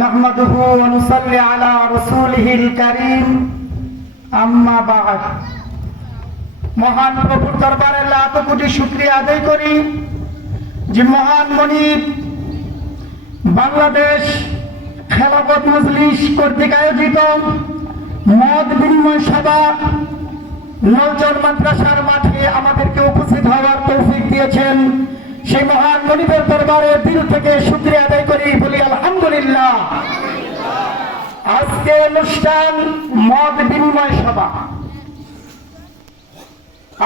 নাহমাদুহু ওয়া নুসাল্লি আলা রাসূলিহিল কারীম আম্মা বা'দ। মহান প্রভুর দরবারে লাখ কোটি শুকরিয়া আদায় করি যে মহান মনিব বাংলাদেশ খেলাফত মজলিস কর্তৃক আয়োজিত মত বিনিময় সভা নলচর মাদ্রাসার মাঠে আমাদেরকে উপস্থিত হওয়ার তৌফিক দিয়েছেন। সেই মহান মনিবের দরবারে দিল থেকে শুকরিয়া আদায় করি, বলি আলহামদুলিল্লাহ। আজকে অনুষ্ঠান মত বিনিময় সভা।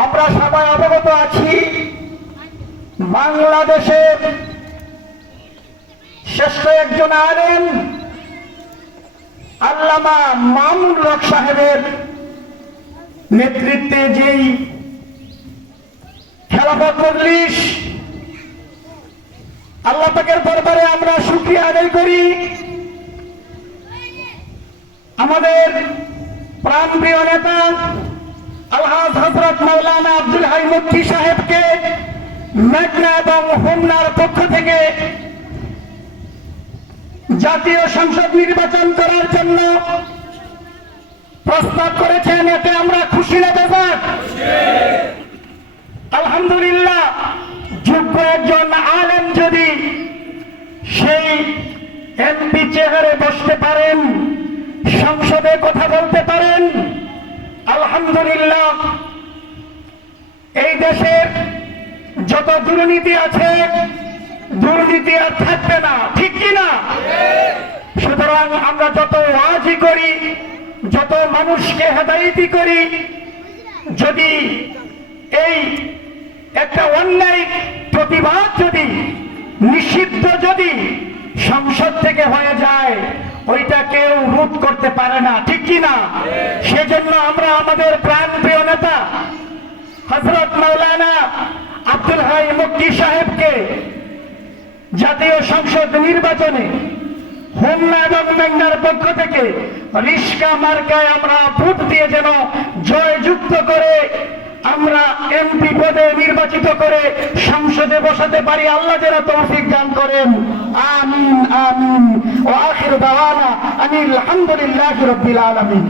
আমরা সবাই অবগত আছি, বাংলাদেশের শ্রেষ্ঠ একজন আলেম আল্লামা মামুনুল হক সাহেবের নেতৃত্বে যেই খেলাফত মজলিস, আল্লাহ পাকের দরবারে আমরা শুকরিয়া আদায় করি আমাদের প্রাণপ্রিয় নেতা আলহাজ হযরত মাওলানা আব্দুল হাই মুফতি সাহেবকে মেঘনা এবং হোমনার পক্ষ থেকে জাতীয় সংসদ নির্বাচন করার জন্য প্রস্তাব করেছেন। এতে আমরা খুশি না বেজার? আলহামদুলিল্লাহ। যোগ্য একজন আলেম যদি সেই এমপি চেয়ারে বসতে পারেন, সংসদে কথা বলতে পারেন, আলহামদুলিল্লাহ। এই দেশের যত দুর্নীতি আছে, দুর্নীতি আর থাকবে না, ঠিক কিনা? সুতরাং আমরা যত ওয়াজি করি, যত মানুষকে হেদায়েতি করি, যদি এই একটা অন্যায় প্রতিবাদ যদি নিষিদ্ধ যদি সংসদ থেকে হয়ে যায়, ওইটা কেউ রোধ করতে পারে না, ঠিক কিনা? সেজন্য আমরা আমাদের প্রাণপ্রিয় নেতা হযরত মাওলানা আব্দুল হাই মুফতি সাহেবকে জাতীয় সংসদ নির্বাচনে হোমনা এবং মেঘনার পক্ষ থেকে রিস্কা মার্কায় আমরা ভোট দিয়ে যেন জয়যুক্ত করে আমরা এমপি পদে নির্বাচিত করে সংসদে বসাতে পারি, আল্লাহ যেন তৌফিক দান করেন। আমিন আমিন। ওয়া আখিরু দাওয়ানা আনিল হামদুলিল্লাহি রাব্বিল আলামিন।